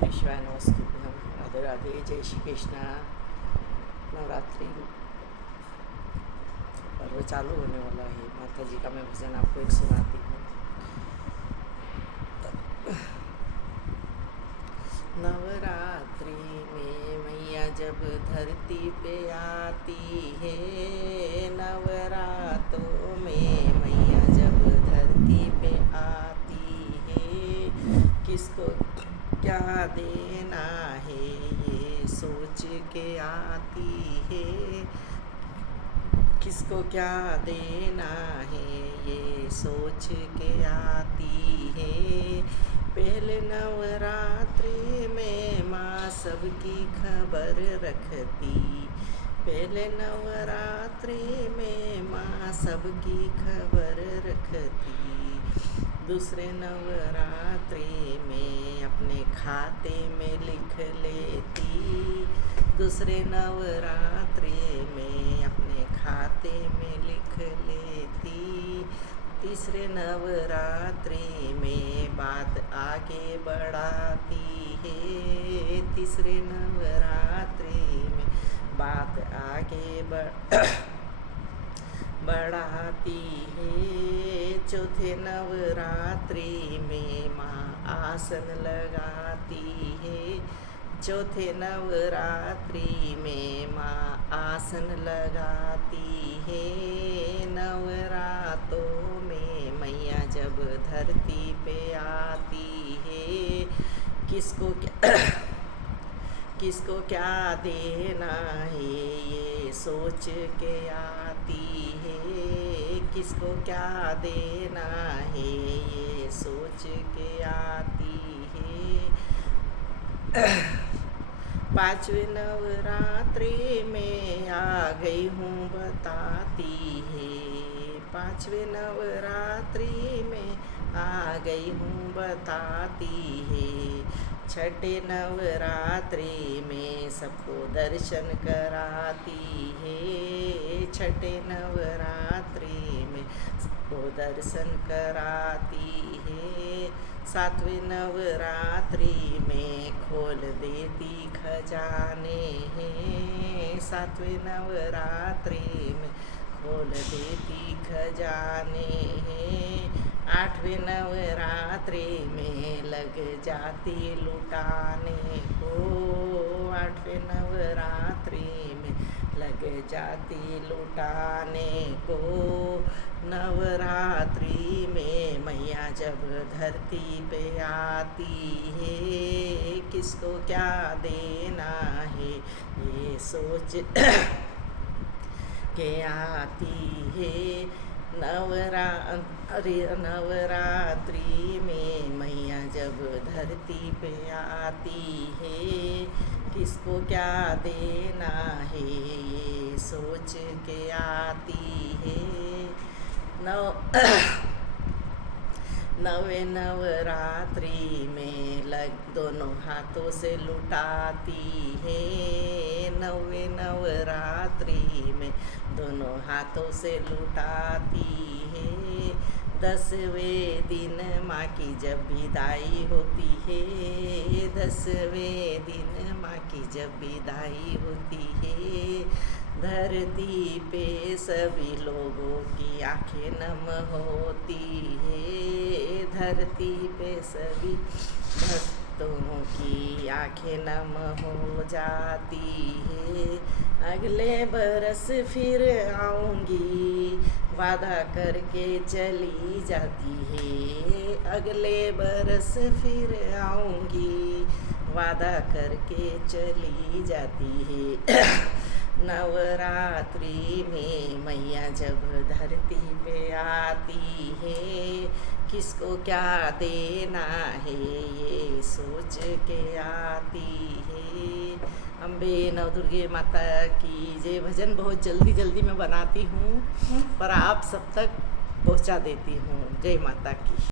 श्री शिवाय नमस्तुभ्यम। राधे राधे, जय श्री कृष्णा। नवरात्रि पर्व चालू होने वाला है। माता जी का मैं भजन आपको एक सुनाती हूँ। नवरात्रि में मैया जब धरती पे आती है, नवरात्रों में मैया जब धरती पे आती है, किसको क्या देना है ये सोच के आती है, किसको क्या देना है ये सोच के आती है। पहले नवरात्रि में माँ सबकी खबर रखती, पहले नवरात्रि में माँ सबकी खबर रखती, दूसरे नवरात्रि में अपने खाते में लिख लेती, दूसरे नवरात्रि में अपने खाते में लिख लेती, तीसरे नवरात्रि में बात आगे बढ़ाती है, तीसरे नवरात्रि में बात आगे बढ़ाती है। चौथे नवरात्रि में माँ आसन लगाती है, चौथे नवरात्रि में माँ आसन लगाती है। नवरात्रों में मैया जब धरती पे आती है, किसको क्या देना है ये सोच के आती है, किसको क्या देना है ये सोच के आती है। पांचवें नवरात्रि में आ गई हूँ बताती है, पांचवें नवरात्रि में आ गई हूँ बताती है। छठे नवरात्रि में सबको दर्शन कराती है, छठे नवरात्रि में सबको दर्शन कराती है। सातवें नवरात्रि में खोल देती खजाने हैं, सातवें नवरात्रि में खोल देती खजाने हैं। आठवें नवरात्रि में लग जाती लुटाने को, आठवें नवरात्रि में लग जाती लुटाने को। नवरात्रि में मैया जब धरती पे आती है, किसको क्या देना है ये सोच के आती है। नवरात्रि में मैया जब धरती पे आती है, किसको क्या देना है ये सोच के आती है। नवे नवरात्रि में दोनों हाथों से लुटाती है, नवे नवरात्रि में दोनों हाथों से लुटाती है। 10वें दिन माँ की जब विदाई होती है, 10वें दिन माँ की जब विदाई होती है, धरती पे सभी लोगों की आंखें नम होती है, धरती पे सभी भक्तों की आंखें नम हो जाती है। अगले बरस फिर आऊँगी वादा करके चली जाती है, अगले बरस फिर आऊँगी वादा करके चली जाती है। नवरात्रि में मैया जब धरती पे आती है, किसको क्या देना है ये सोच के आती है। अम्बे नवदुर्गे माता की जय। भजन बहुत जल्दी जल्दी मैं बनाती हूँ पर आप सब तक पहुँचा देती हूँ। जय माता की।